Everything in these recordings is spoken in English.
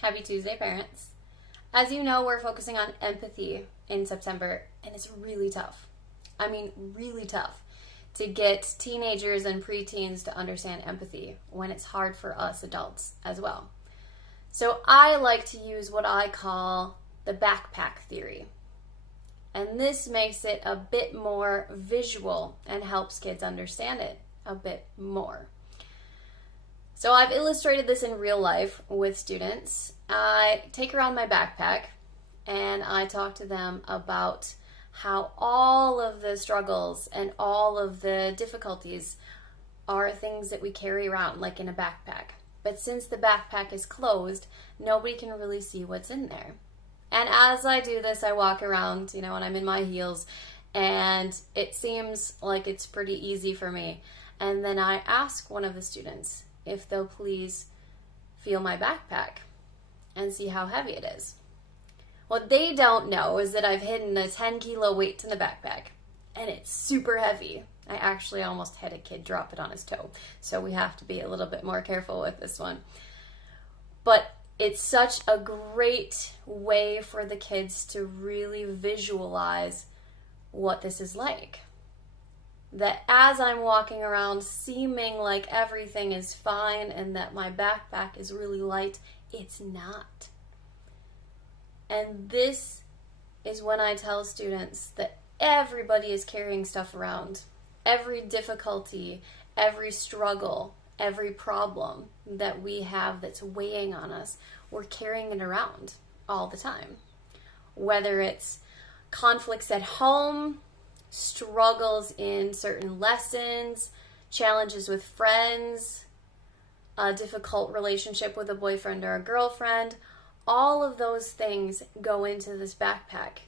Happy Tuesday, parents. As you know, we're focusing on empathy in September, and it's really tough. I mean, really tough to get teenagers and preteens to understand empathy when it's hard for us adults as well. So I like to use what I call the backpack theory. And this makes it a bit more visual and helps kids understand it a bit more. So I've illustrated this in real life with students. I take around my backpack and I talk to them about how all of the struggles and all of the difficulties are things that we carry around like in a backpack. But since the backpack is closed, nobody can really see what's in there. And as I do this, I walk around, when I'm in my heels, and it seems like it's pretty easy for me. And then I ask one of the students if they'll please feel my backpack and see how heavy it is. What they don't know is that I've hidden a 10-kilo weight in the backpack, and it's super heavy. I actually almost had a kid drop it on his toe, so we have to be a little bit more careful with this one. But it's such a great way for the kids to really visualize what this is like. That as I'm walking around seeming like everything is fine and that my backpack is really light, it's not. And this is when I tell students that everybody is carrying stuff around. Every difficulty, every struggle, every problem that we have that's weighing on us, we're carrying it around all the time. Whether it's conflicts at home, struggles in certain lessons, challenges with friends, a difficult relationship with a boyfriend or a girlfriend, all of those things go into this backpack.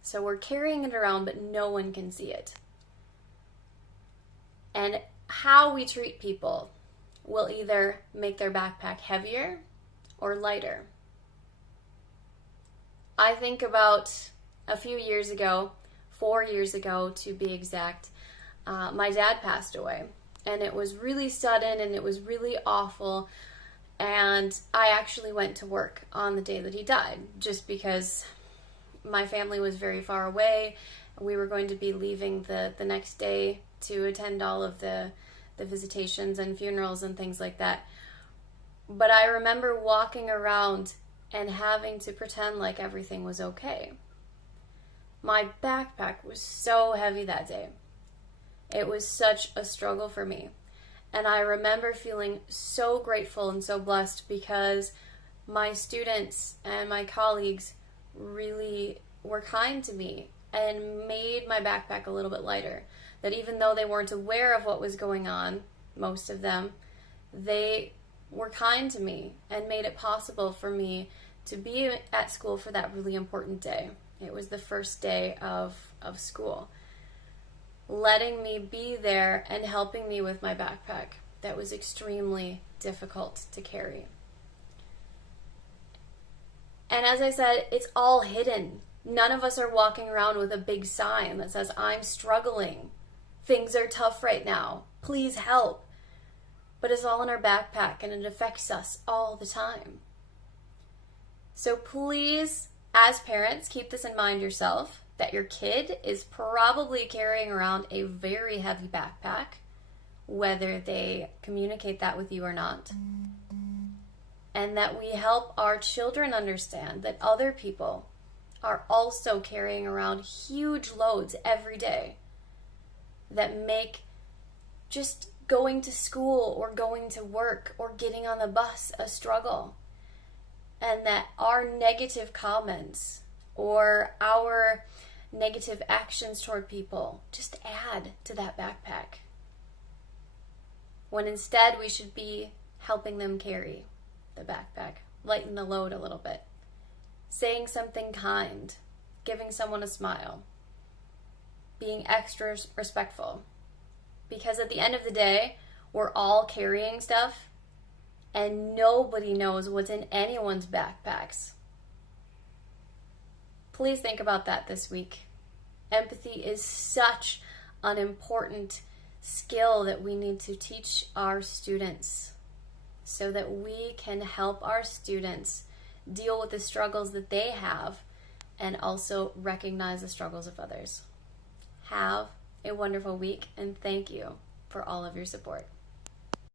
So we're carrying it around, but no one can see it. And how we treat people will either make their backpack heavier or lighter. I think about a few years ago, 4 years ago to be exact, my dad passed away. And it was really sudden and it was really awful. And I actually went to work on the day that he died, just because my family was very far away. We were going to be leaving the next day to attend all of the visitations and funerals and things like that. But I remember walking around and having to pretend like everything was okay. My backpack was so heavy that day. It was such a struggle for me. And I remember feeling so grateful and so blessed because my students and my colleagues really were kind to me and made my backpack a little bit lighter. That even though they weren't aware of what was going on, most of them, they were kind to me and made it possible for me to be at school for that really important day. It was the first day of school. Letting me be there and helping me with my backpack that was extremely difficult to carry. And as I said, it's all hidden. None of us are walking around with a big sign that says, "I'm struggling. Things are tough right now. Please help." But it's all in our backpack and it affects us all the time. So please, as parents, keep this in mind yourself, that your kid is probably carrying around a very heavy backpack, whether they communicate that with you or not. And that we help our children understand that other people are also carrying around huge loads every day that make just going to school or going to work or getting on the bus a struggle. And that our negative comments or our negative actions toward people just add to that backpack. When instead we should be helping them carry the backpack, lighten the load a little bit, saying something kind, giving someone a smile, being extra respectful. Because at the end of the day, we're all carrying stuff and nobody knows what's in anyone's backpacks. Please think about that this week. Empathy is such an important skill that we need to teach our students so that we can help our students deal with the struggles that they have and also recognize the struggles of others. Have a wonderful week, and thank you for all of your support.